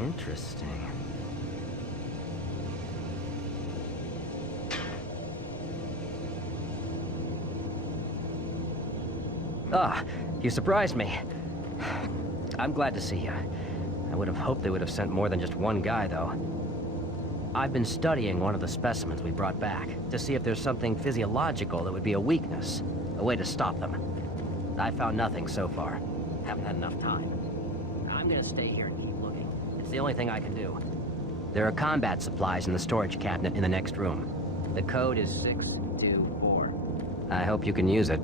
Interesting. Ah, you surprised me. I'm glad to see you. I would have hoped they would have sent more than just one guy, though. I've been studying one of the specimens we brought back to see if there's something physiological that would be a weakness, a way to stop them. I found nothing so far. Haven't had enough time. I'm gonna stay here and keep looking. It's the only thing I can do. There are combat supplies in the storage cabinet in the next room. The code is 624. I hope you can use it.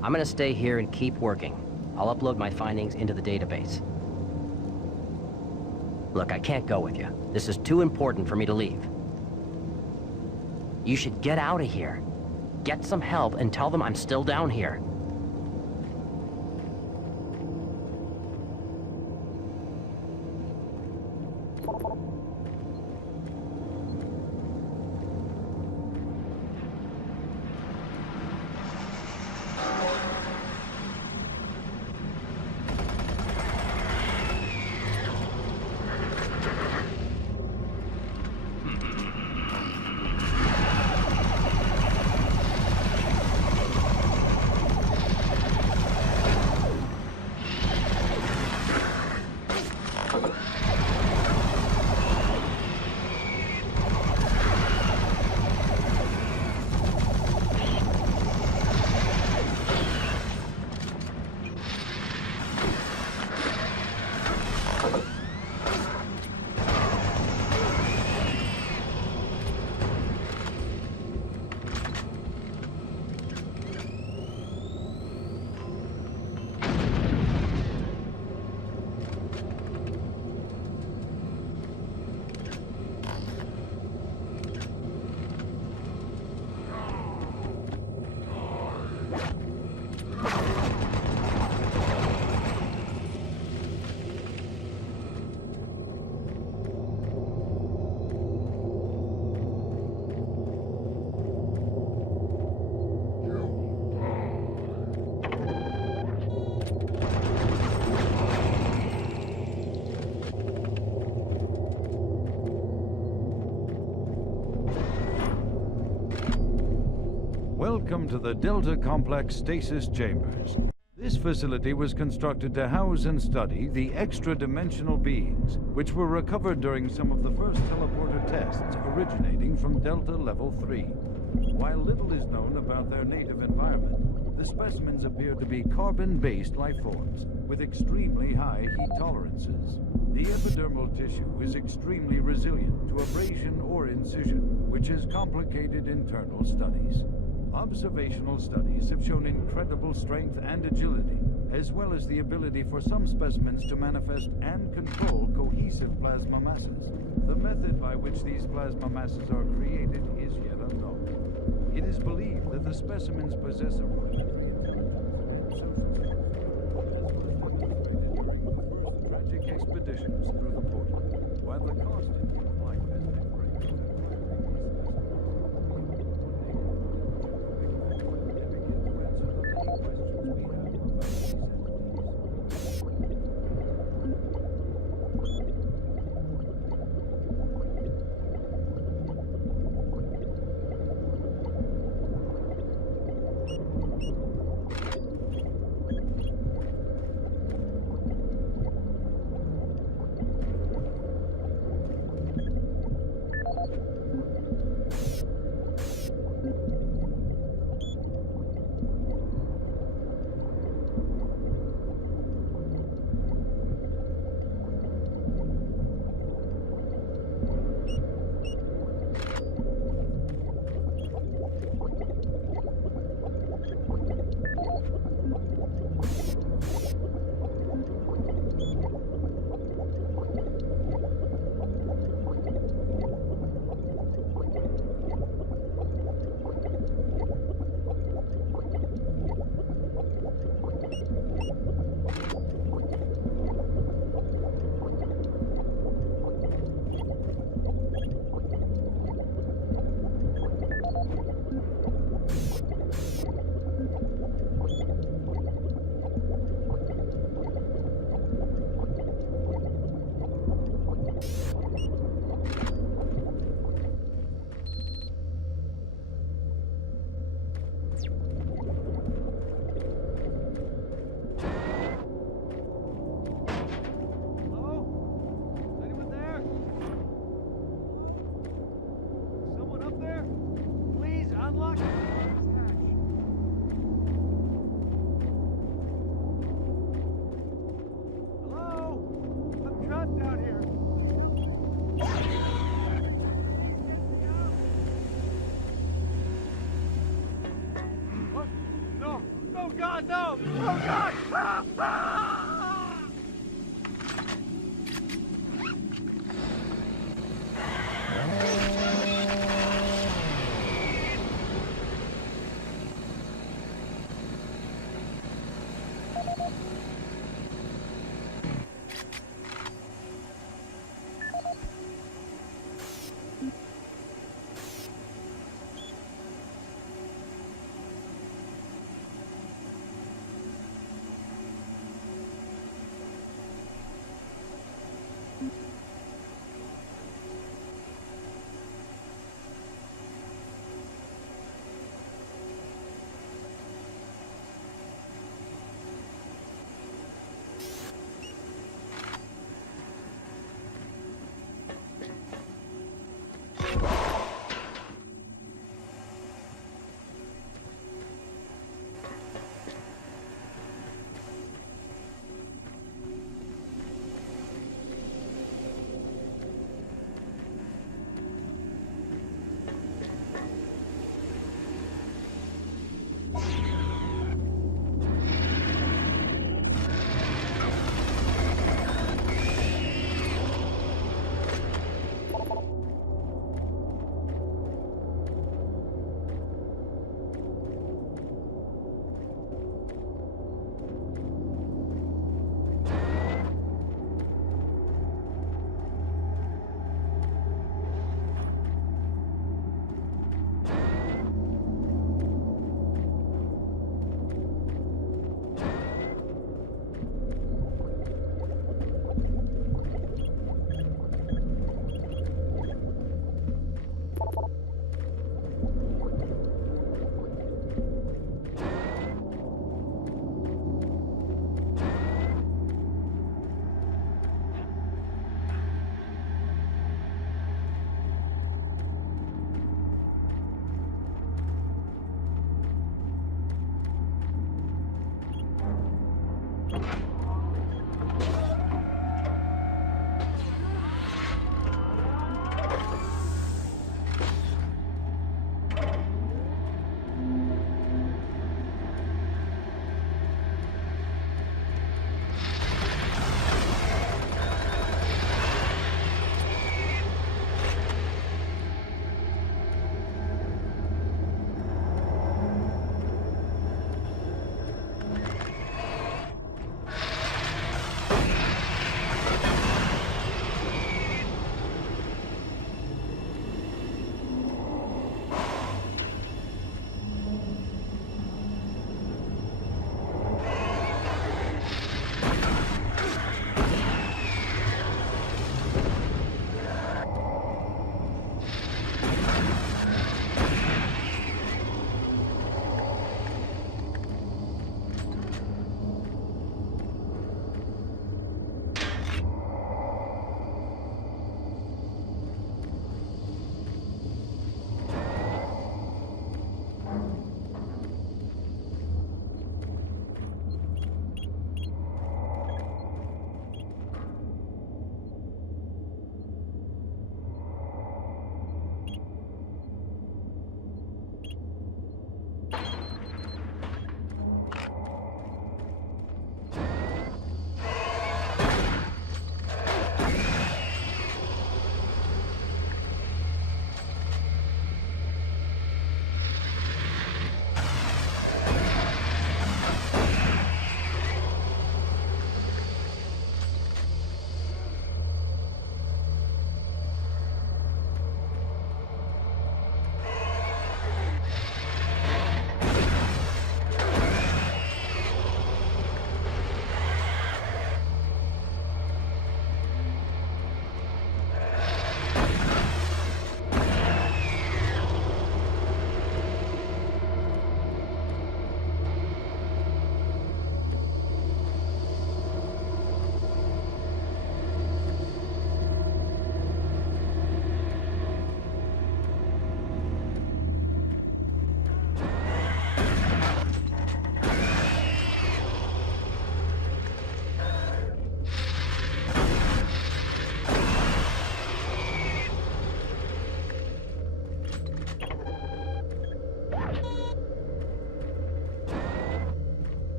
I'm gonna stay here and keep working. I'll upload my findings into the database. Look, I can't go with you. This is too important for me to leave. You should get out of here. Get some help and tell them I'm still down here. Welcome to the Delta Complex Stasis Chambers. This facility was constructed to house and study the extra-dimensional beings, which were recovered during some of the first teleporter tests originating from Delta Level 3. While little is known about their native environment, the specimens appear to be carbon-based life forms with extremely high heat tolerances. The epidermal tissue is extremely resilient to abrasion or incision, which has complicated internal studies. Observational studies have shown incredible strength and agility, as well as the ability for some specimens to manifest and control cohesive plasma masses. The method by which these plasma masses are created is yet unknown. It is believed that the specimens possess a tragic expeditions through the portal, while the cost of human life has been great. God, no! Oh, God! Ah! Ah!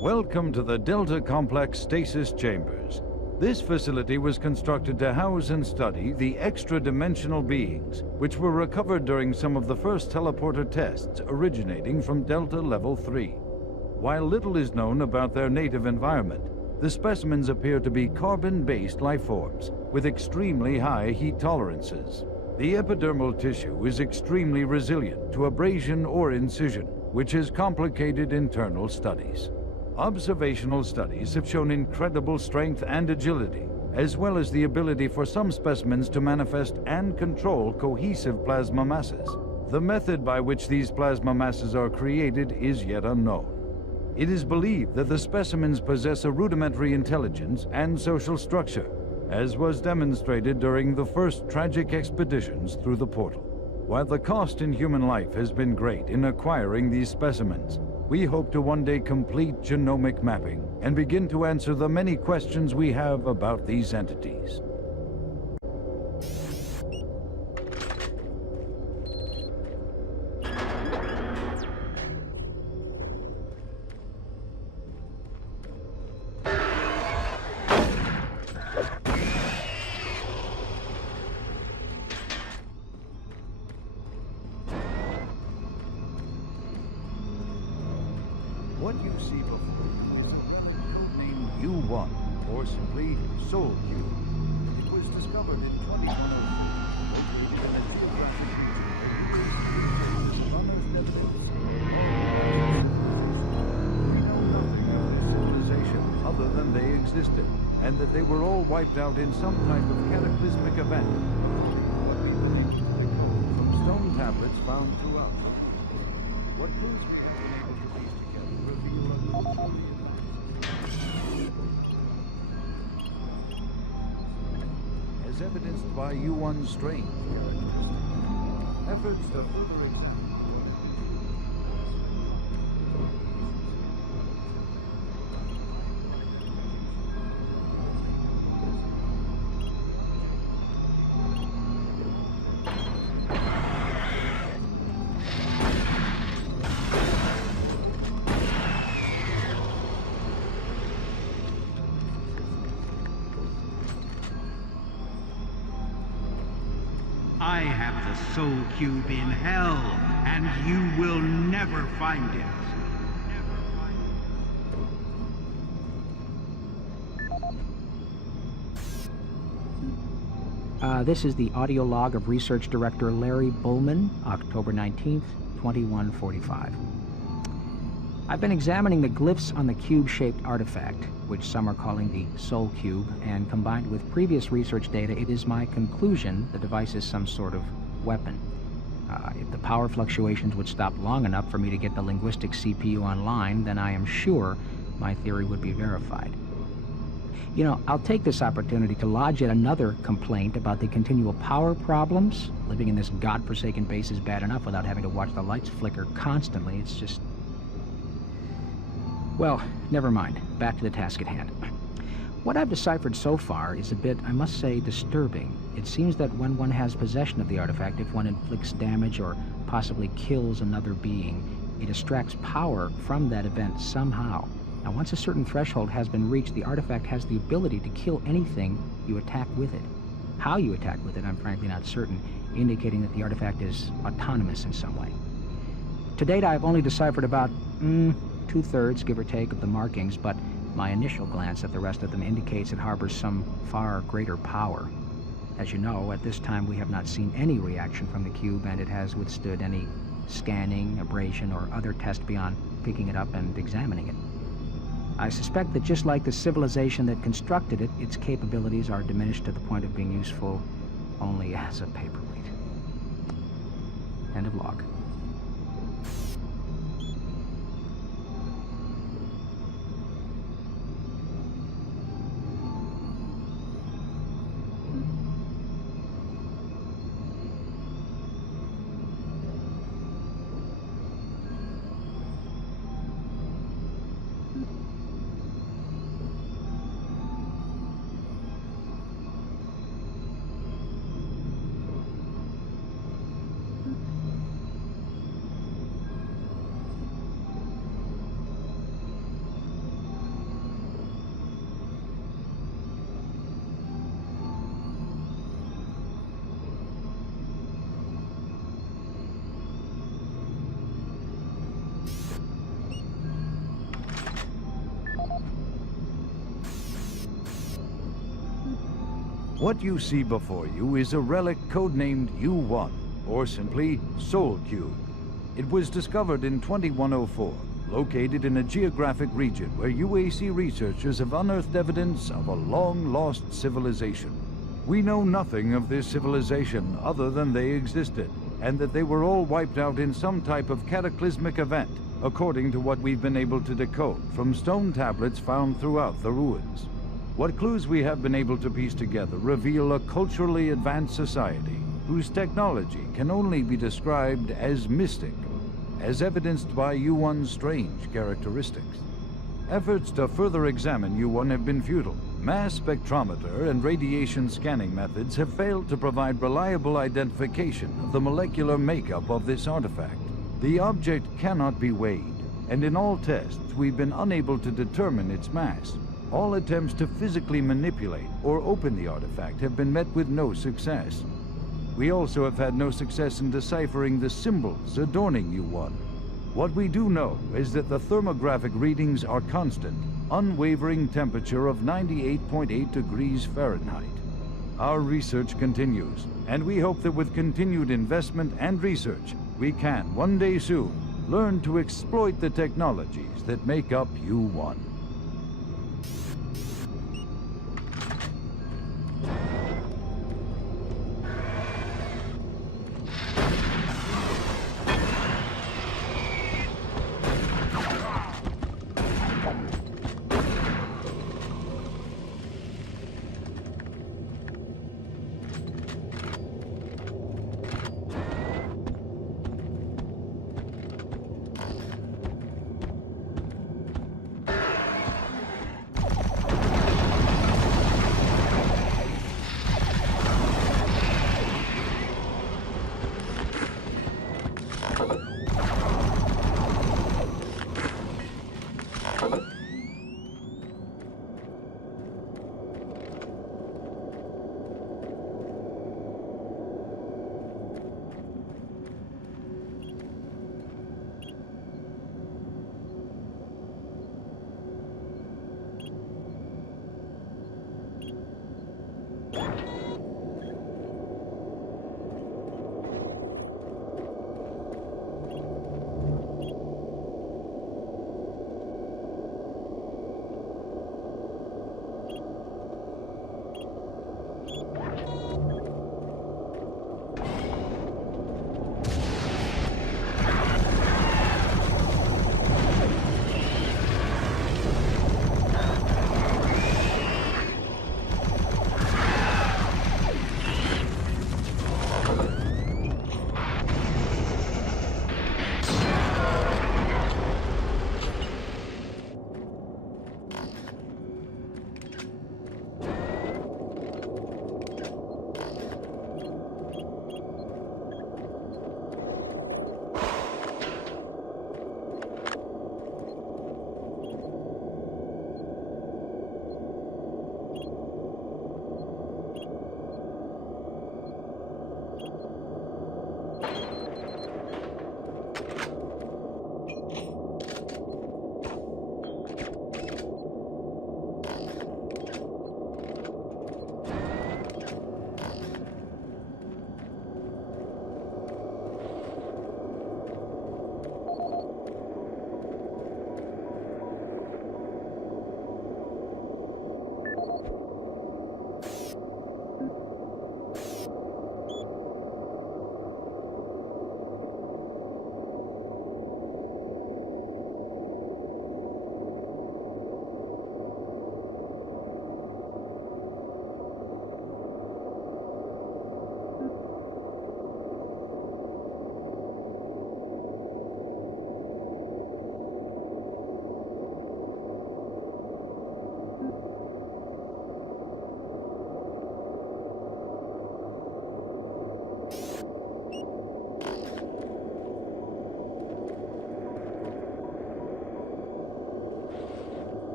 Welcome to the Delta Complex Stasis Chambers. This facility was constructed to house and study the extra-dimensional beings, which were recovered during some of the first teleporter tests originating from Delta Level 3. While little is known about their native environment, the specimens appear to be carbon-based life forms with extremely high heat tolerances. The epidermal tissue is extremely resilient to abrasion or incision, which has complicated internal studies. Observational studies have shown incredible strength and agility, as well as the ability for some specimens to manifest and control cohesive plasma masses. The method by which these plasma masses are created is yet unknown. It is believed that the specimens possess a rudimentary intelligence and social structure, as was demonstrated during the first tragic expeditions through the portal. While the cost in human life has been great in acquiring these specimens, we hope to one day complete genomic mapping and begin to answer the many questions we have about these entities. What you see before you is a code named U1, or simply Soul Cube. It was discovered in 2103, located in a geographic region. Unearthed evidence. We know nothing of this civilization other than they existed, and that they were all wiped out in some type of cataclysmic event. What we believe they know from stone tablets found throughout. What clues we have been able to piece together reveal a new story in that. As evidenced by U1's strange characteristics, efforts to further examine. I have the Soul Cube in hell, and you will never find it. This is the audio log of Research Director Larry Bullman, October 19th, 2145. I've been examining the glyphs on the cube-shaped artifact, which some are calling the Soul Cube, and combined with previous research data, it is my conclusion the device is some sort of weapon. If the power fluctuations would stop long enough for me to get the linguistic CPU online, then I am sure my theory would be verified. You know, I'll take this opportunity to lodge yet another complaint about the continual power problems. Living in this godforsaken base is bad enough without having to watch the lights flicker constantly. It's just... Well, never mind. Back to the task at hand. What I've deciphered so far is a bit, I must say, disturbing. It seems that when one has possession of the artifact, if one inflicts damage or possibly kills another being, it extracts power from that event somehow. Now, once a certain threshold has been reached, the artifact has the ability to kill anything you attack with it. How you attack with it, I'm frankly not certain, indicating that the artifact is autonomous in some way. To date, I've only deciphered about, 2/3, give or take, of the markings, but my initial glance at the rest of them indicates it harbors some far greater power. As you know, at this time we have not seen any reaction from the cube, and it has withstood any scanning, abrasion, or other test beyond picking it up and examining it. I suspect that just like the civilization that constructed it, its capabilities are diminished to the point of being useful only as a paperweight. End of log. What you see before you is a relic codenamed U1, or simply Soul Cube. It was discovered in 2104, located in a geographic region where UAC researchers have unearthed evidence of a long-lost civilization. We know nothing of this civilization other than they existed, and that they were all wiped out in some type of cataclysmic event, according to what we've been able to decode from stone tablets found throughout the ruins. What clues we have been able to piece together reveal a culturally advanced society whose technology can only be described as mystic, as evidenced by U1's strange characteristics. Efforts to further examine U1 have been futile. Mass spectrometer and radiation scanning methods have failed to provide reliable identification of the molecular makeup of this artifact. The object cannot be weighed, and in all tests we've been unable to determine its mass. All attempts to physically manipulate or open the artifact have been met with no success. We also have had no success in deciphering the symbols adorning U1. What we do know is that the thermographic readings are constant, unwavering temperature of 98.8 degrees Fahrenheit. Our research continues, and we hope that with continued investment and research, we can, one day soon, learn to exploit the technologies that make up U1.